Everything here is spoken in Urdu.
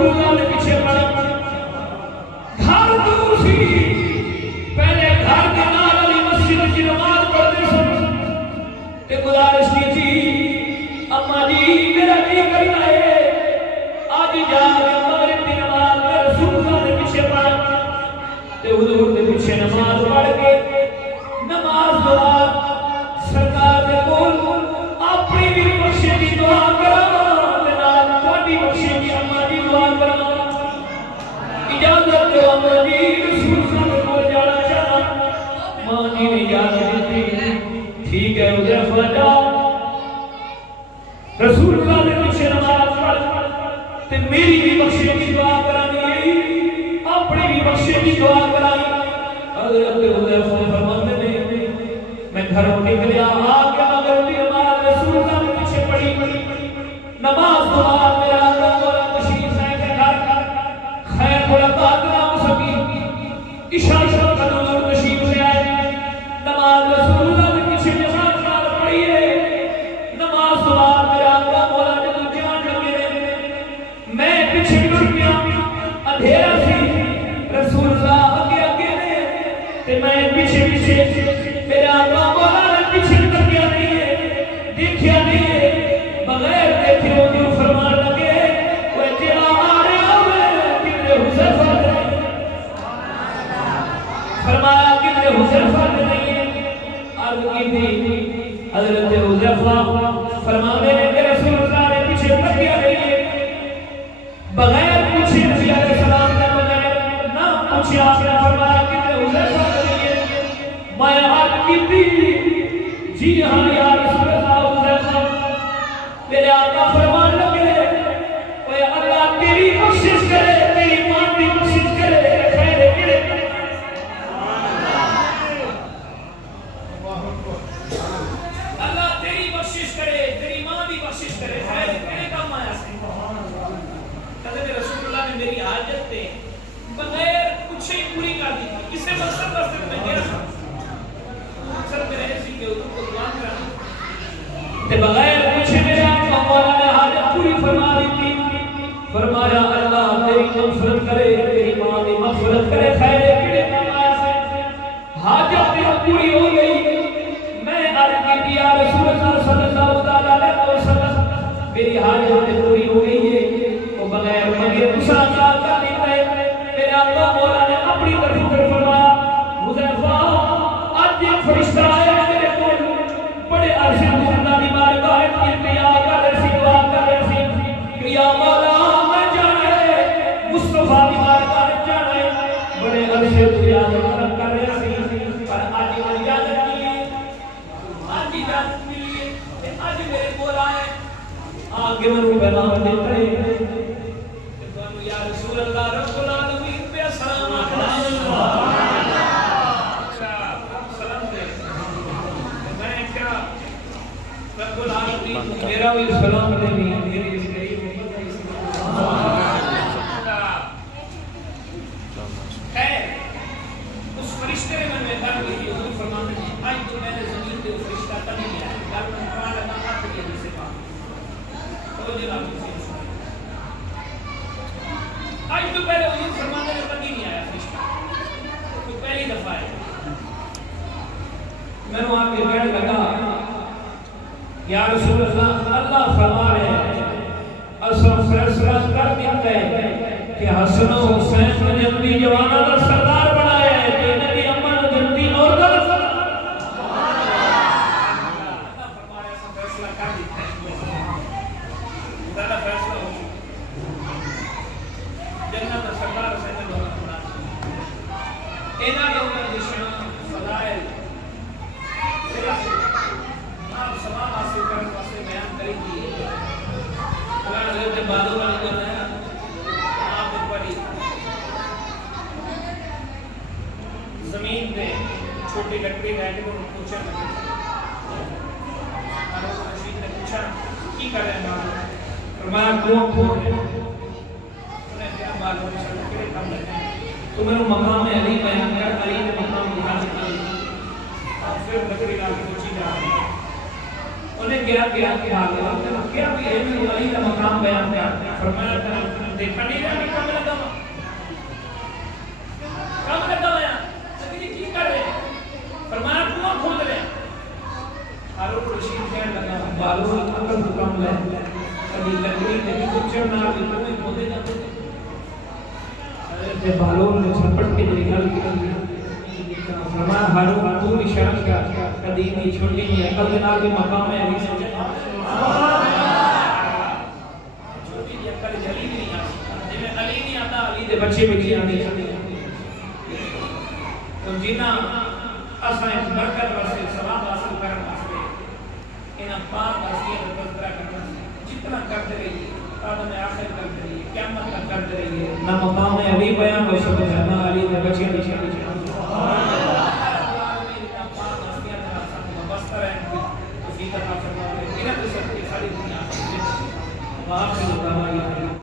رسول اللہ نے پیچھے پڑا گھر دور سی پہلے گھر کے نال والی مسجد کی نماز پڑھتے سن تے گزارش کی تھی اما جی میرا جی کرنا ہے آج جا کے مغرب کی نماز میں رسول اللہ نے پیچھے پڑھا تے حضور کے پیچھے نماز پڑھ کے نماز دعا سرکار دے کول اپنی بھی بخشش دی دعا کراں تے نال تہاڈی بخشش دی اما دی دعا کراں اجازت دو اما جی رسول اللہ کو جانا چاہاں ماں جی نے اجازت دی ٹھیک ہے حذیفہ جا رسول اللہ نے پیچھے نماز پڑھ تے میری بھی بخشش دی دعا کرانی ہے اپنی بھی بخشش دی دعا کرانی حضرت حذیفہ فرماتے ہیں میں گھروں نکلیا آ کے مگر دی نماز رسول اللہ نے پیچھے پڑھی نماز دعا میرا اللہ مولا تشریف لے کے گھر خیر ملاقات نہ ہو سکی عشاء کا نور تشریف لے آئے نماز رسول اللہ نے پیچھے جماعت نال پڑھی ہے نماز دعا میرا اللہ مولا جب جان لگے میں پیچھے ٹر گیا اندھیرا سی رسول اللہ آگے آگے نے تے میں پیچھے پیچھے میرا اللہ مولا نے پیچھے کر دیا نہیں ہے دیکھیا نہیں ہے بغیر دیکھے وہ جو فرمان لگے وہ تیرا آ رہا ہے کتنے حذیفہ فرمایا کتنے حذیفہ نہیں ہے عرض کی تھی حضرت حذیفہ فرمانے نے کہ رسول اللہ نے پیچھے کر دیا نہیں ہے بغیر پوچھے نبی علیہ السلام نے بغیر نہ پوچھے آپ نے فرمایا کتنے حذیفہ نہیں ہے میں عرض کی تھی جی ہاں یا رسول اللہ حذیفہ میرے آقا فرمان لگے اے اللہ تیری بخشش کرے تیری ماں کی بخشش کرے خیر کرے اللہ تیری بخشش کرے تیری ماں بھی بخشش کرے خیر کرے کام آیا سے حضرت رسول اللہ نے میری حاجت تے بغیر کچھ ہی پوری کر دی کسے مقصد واسطے میں کہہ رہا اکثر میں رہے سی کہ حضور کو دعا کرا تے بغیر کچھ میرے آقا مولا نے حاجت پوری فرما دی تھی فرمایا اللہ تیری مغفرت کرے تیری ماں کی مغفرت کرے خیر کڑے کام آیا سے حاجت تیری پوری ہو گئی میں عرض کی یا رسول اللہ صلی اللہ علیہ وسلم میری حاجت پوری ہو گئی ہے وہ بغیر مگر دوسرا کام کا نہیں ہے میرے آقا مولا نے اپنی طرف فرمایا حذیفہ آج ایک فرشتہ آیا میرے کول بڑے عرش اللہ دی بارگاہ میں انتظار کر رہے سی دعا کر رہے سی کہ یا مولا میں جانا ہے مصطفیٰ دی بارگاہ میں جانا ہے بڑے عرش اللہ کر رہے سی پر آج وہ اجازت نہیں ہے آج اجازت ملی ہے کہ آج میرے کول آئے آگے منو پیغام دیتا ہے کہ یا رسول اللہ رب العالمین پہ السلام علیکم میرا بھی سلام دے بھی میری اس قریب خیر اس فرشتے نے میں کہا کہ حضور فرماتے ہیں آج تو میں نے زمین پہ فرشتہ تھا نہیں ملا ہے کہا میں قرآن لگا آپ کے لیے سے پاک تو جب آپ آج تو پہلے حضور فرماتے ہیں کبھی نہیں آیا فرشتہ تو پہلی دفعہ ہے میں نے آپ کے کہنے لگا یا رسول اللہ اللہ فرما رہے ہیں اصل فیصلہ کر دیتا ہے کہ حسن و حسین کو جنتی جوانہ کا سردار بنایا ہے کہ نبی امن جنتی اور کا سردار اللہ فرما رہے ہیں فیصلہ کر دیتا ہے زیادہ فیصلہ ہو جنت کا سردار حسین کو بنا اینا کے اوپر نشان فضائل سوال حاصل کرنے واسطے بیان کریں گی اگر حضرت بادو والی جو ہے آپ بڑی زمین پہ چھوٹی لکڑی بیٹھے کو پوچھا رشید نے پوچھا کی کر رہے ہیں بادو فرمایا کون کون ہے انہیں کیا بادو نے کام رہتے ہیں تو میرے مقام علی بیان کر علی نے مقام دکھا سکتے اور پھر لکڑی لا کے پوچھی جا رہی ہے انہیں کیا کیا بھی ہے علی کا مقام بیان کیا فرمایا دیکھا نہیں رہا کہ کم لگا ہوا نبی جی کی کر رہے ہیں فرمایا کنواں کھود رہے ہیں ہارون رشید کہنے لگا بالو اکل تو کم لے کبھی لکڑی کبھی کچھ نہ کوئی کھودے نہ حضرت بالون نے چھپٹ کے ذریعے گل کی فرمایا ہارون تو بھی شرم کا قدیم کی چھوٹی جی عقل کے نال بھی مقام ہے ابھی سمجھے چھوٹی جی عقل جلی نہیں آتی جی میں علی نہیں آتا علی دے بچے بھی نہیں آتے تو جینا اساں اس برکت واسطے ثواب حاصل کرنے واسطے انہاں پاک واسطے تذکرہ کرنا جتنا کرتے رہیے آدم آخر کرتے رہیے قیامت تک کرتے رہیے نہ مقام علی بیان ہو سکتا نہ علی دے بچے نہیں سبحان اللہ